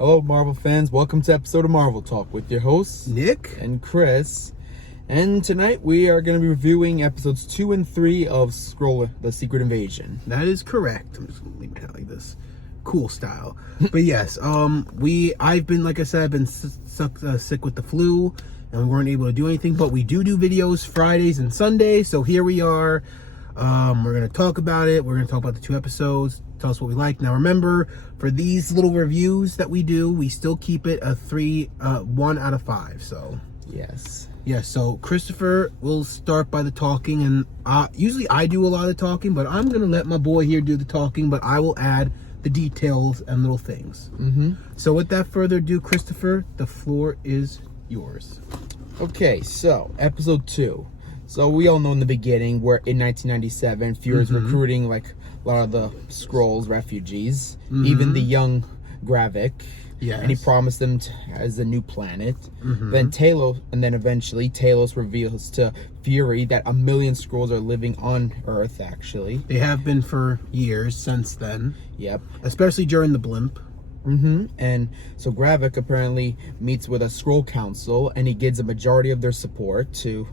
Hello, Marvel fans. Welcome to episode of Marvel Talk with your hosts, Nick and Chris. And tonight we are going to be reviewing episodes 2 and 3 of Skrull: The Secret Invasion. That is correct. I'm just gonna leave my hand like this, cool style. But yes, I've been, like I said, I've been sick with the flu, and we weren't able to do anything. But we do videos Fridays and Sundays, so here we are. We're gonna talk about it. We're gonna talk about the 2 episodes. Tell us what we like. Now remember, for these little reviews that we do, we still keep it a 1 out of 5. So Yes. yeah, so Christopher will start by the talking, and usually I do a lot of the talking, but I'm going to let my boy here do the talking, but I will add the details and little things. So without further ado, Christopher, the floor is yours. Okay, so episode 2. So we all know in the beginning, where in 1997, Fury's recruiting like a lot of the Skrulls refugees, even the young Gravik. Yes. And he promised them as a new planet. Then eventually Talos reveals to Fury that 1 million Skrulls are living on Earth, actually. They have been for years since then. Yep. Especially during the blimp. And so Gravik apparently meets with a Skrull council, and he gives a majority of their support to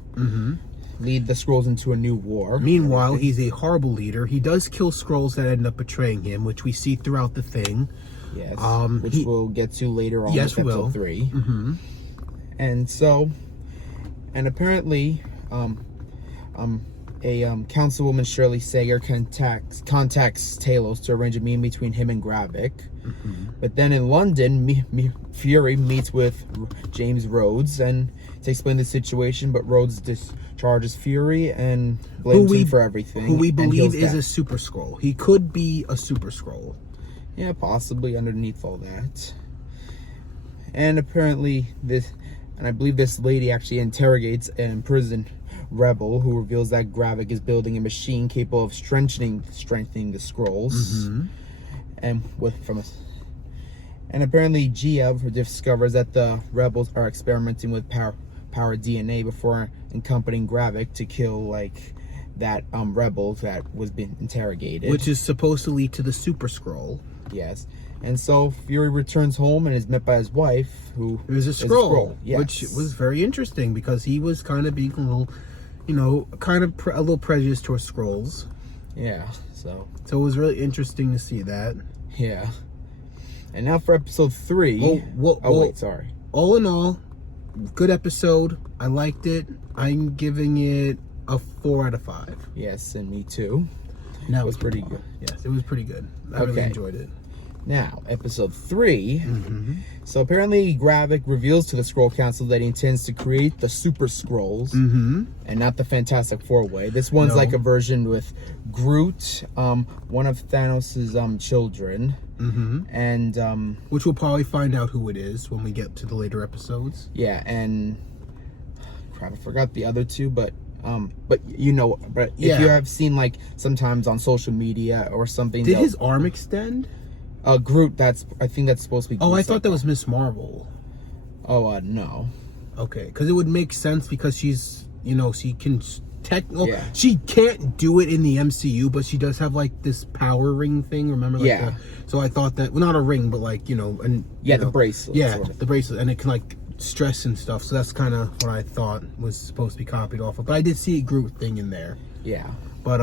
lead the Skrulls into a new war. Meanwhile, he's a horrible leader. He does kill Skrulls that end up betraying him, which we see throughout the thing. Yes, which we'll get to later on yes, with episode 3. And so, and apparently, Councilwoman Shirley Sager contacts Talos to arrange a meeting between him and Gravik. But then in London, Fury meets with James Rhodes and to explain the situation, but Rhodes discharges Fury and blames him for everything. Who we believe is a Super Skrull. He could be a Super Skrull. Yeah, possibly underneath all that. And apparently I believe this lady actually interrogates an imprisoned rebel who reveals that Gravik is building a machine capable of strengthening the Skrulls. And apparently Gia discovers that the rebels are experimenting with power DNA before accompanying Gravik to kill that rebel that was being interrogated, which is supposed to lead to the Super Skrull. Yes. And so Fury returns home and is met by his wife, who is a Skrull. Yes. Which was very interesting because he was kind of being a little, a little prejudiced towards Skrulls. Yeah. So it was really interesting to see that. Yeah. And now for episode 3. Wait, sorry. All in all, good episode. I liked it. I'm giving it a 4 out of 5. Yes, and me too. That was pretty good. Yes, it was pretty good. I really enjoyed it. Now, episode 3. So apparently Gravik reveals to the Skrull Council that he intends to create the Super Skrulls, and not the Fantastic Four-way. This one's like a version with Groot, one of Thanos' children, and which we'll probably find out who it is when we get to the later episodes. Yeah, and crap, I forgot the other 2, but if you have seen sometimes on social media or something. Did his arm extend? Groot, I think that's supposed to be Groot. Oh, I thought that was Miss Marvel. Oh, no. Okay, because it would make sense because she's, she can she can't do it in the MCU, but she does have this power ring thing, remember? So I thought that, well, not a ring, but the bracelet. Yeah, the bracelet, and it can stress and stuff, so that's kind of what I thought was supposed to be copied off of. But I did see a Groot thing in there. Yeah. But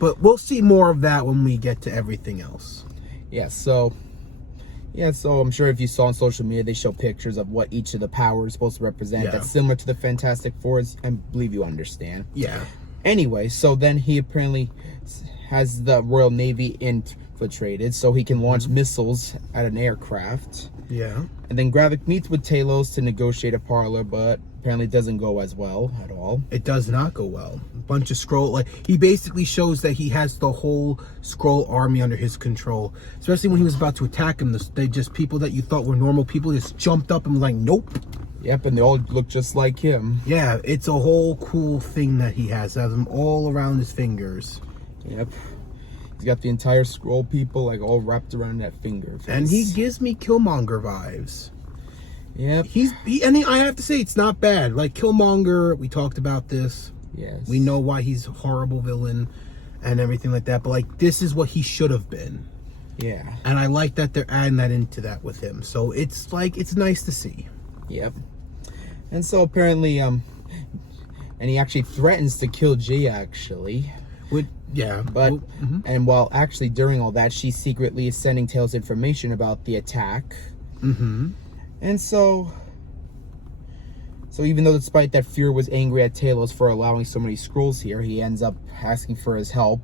but we'll see more of that when we get to everything else. Yeah, so I'm sure if you saw on social media, they show pictures of what each of the powers is supposed to represent. Yeah. That's similar to the Fantastic Four. I believe you understand. Yeah. Anyway, so then he apparently has the Royal Navy infiltrated so he can launch missiles at an aircraft. Yeah. And then Gravik meets with Talos to negotiate a parlor, but apparently it doesn't go as well at all. It does not go well. A bunch of Skrull, he basically shows that he has the whole Skrull army under his control. Especially when he was about to attack him, people that you thought were normal people just jumped up and was like, nope. Yep, and they all look just like him. Yeah, it's a whole cool thing that he has them all around his fingers. Yep. He's got the entire Skrull people all wrapped around that finger. And he gives me Killmonger vibes. Yep. And I have to say, it's not bad. Killmonger, we talked about this. Yes. We know why he's a horrible villain and everything like that. But this is what he should have been. Yeah. And I like that they're adding that into that with him. So it's like, it's nice to see. Yep. And so apparently, and he actually threatens to kill Gia, actually. Yeah. But, and while actually during all that, she secretly is sending Tails information about the attack. And so even though despite that Fury was angry at Talos for allowing so many Skrulls here, he ends up asking for his help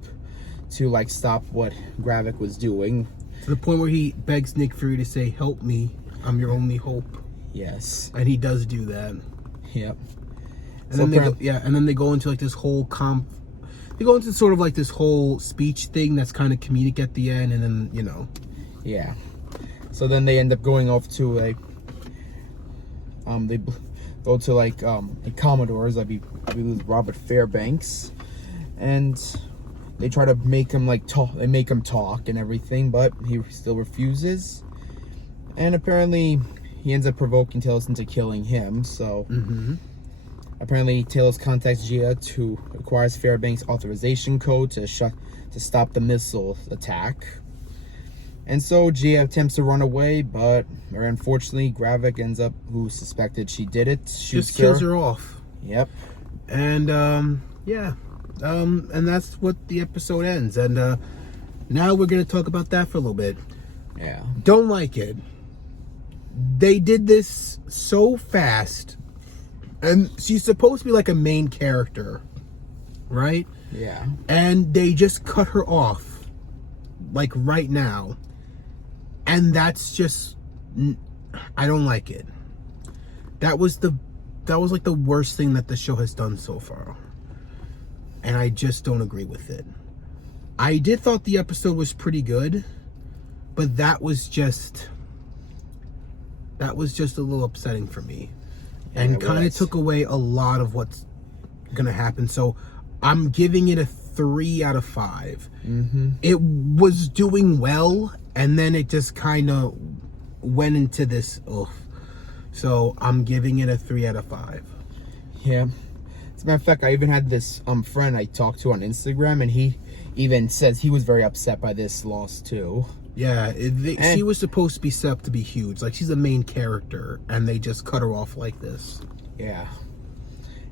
to, like, stop what Gravik was doing. To the point where he begs Nick Fury to say, "Help me, I'm your only hope." Yes. And he does do that. Yep. And then they go into like this whole they go into sort of like this whole speech thing that's kind of comedic at the end, and then, you know. Yeah. So then they end up going off to a they go to like a Commodore's, I believe Robert Fairbanks, and they try to make him like talk. They make him talk and everything, but he still refuses. And apparently, he ends up provoking Talos into killing him. So apparently, Talos contacts Gia to acquire Fairbanks' authorization code to stop the missile attack. And so Gia attempts to run away, but unfortunately, Gravik ends up, who suspected she did it, just kills her off. Yep. And yeah. And that's what the episode ends. And now we're gonna talk about that for a little bit. Yeah. Don't like it. They did this so fast, and she's supposed to be like a main character, right? Yeah. And they just cut her off, like right now, and that's just, I don't like it. That was like the worst thing that the show has done so far, and I just don't agree with it. I did thought the episode was pretty good, but that was just a little upsetting for me, and kind of took away a lot of what's gonna happen. So I'm giving it a 3 out of 5. It was doing well, and then it just kind of went into this so I'm giving it a 3 out of 5. Yeah. As a matter of fact, I even had this friend I talked to on Instagram, and he even says he was very upset by this loss too. Yeah, she was supposed to be set up to be huge. Like, she's a main character, and they just cut her off like this. Yeah.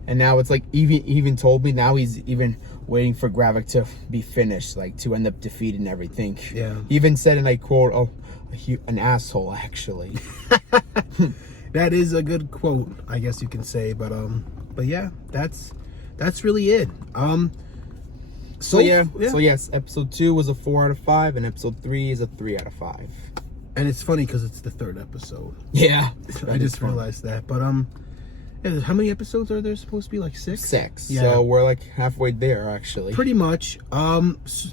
And now it's like, even told me now he's even waiting for Gravik to be finished, like to end up defeating everything. Yeah. He even said, and I quote, an asshole, actually. That is a good quote, I guess you can say. But yeah, that's really it. So yes, episode 2 was a 4 out of 5, and episode 3 is a 3 out of 5. And it's funny because it's the 3rd episode. Yeah, I just realized that. But yeah, how many episodes are there supposed to be? Like 6? 6. Yeah. So we're like halfway there, actually. Pretty much.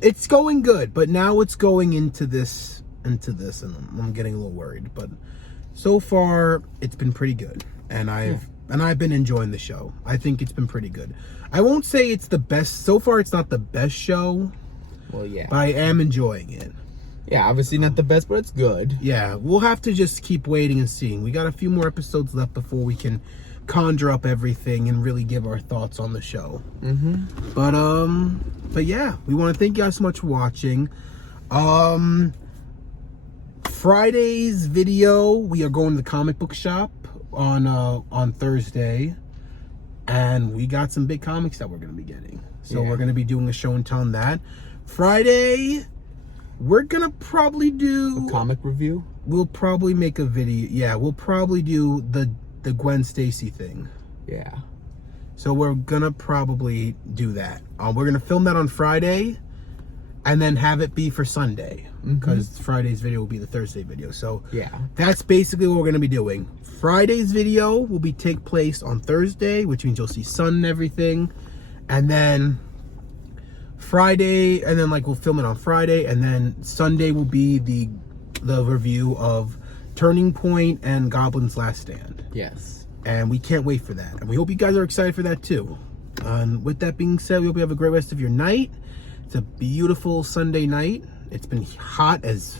It's going good, but now it's going into this, and I'm getting a little worried. But so far, it's been pretty good, and I've been enjoying the show. I think it's been pretty good. I won't say it's the best. So far, it's not the best show. Well, yeah. But I am enjoying it. Yeah, obviously not the best, but it's good. Yeah, we'll have to just keep waiting and seeing. We got a few more episodes left before we can conjure up everything and really give our thoughts on the show. But yeah, we want to thank you guys so much for watching. Friday's video, we are going to the comic book shop on Thursday, and we got some big comics that we're going to be getting. So we're going to be doing a show and tell on that. Friday, we're going to probably do a comic review. We'll probably make a video. Yeah, we'll probably do the Gwen Stacy thing. Yeah. So we're going to probably do that. We're going to film that on Friday and then have it be for Sunday, because Friday's video will be the Thursday video. So yeah, that's basically what we're going to be doing. Friday's video will take place on Thursday, which means you'll see sun and everything. And then Friday, and then like we'll film it on Friday, and then Sunday will be the review of Turning Point and Goblin's Last Stand. Yes. And we can't wait for that. And we hope you guys are excited for that too. And with that being said, we hope you have a great rest of your night. It's a beautiful Sunday night. It's been hot as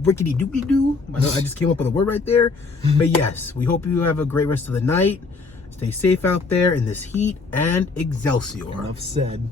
rickety dookity doo. I just came up with a word right there. But yes, we hope you have a great rest of the night. Stay safe out there in this heat, and Excelsior. Enough said.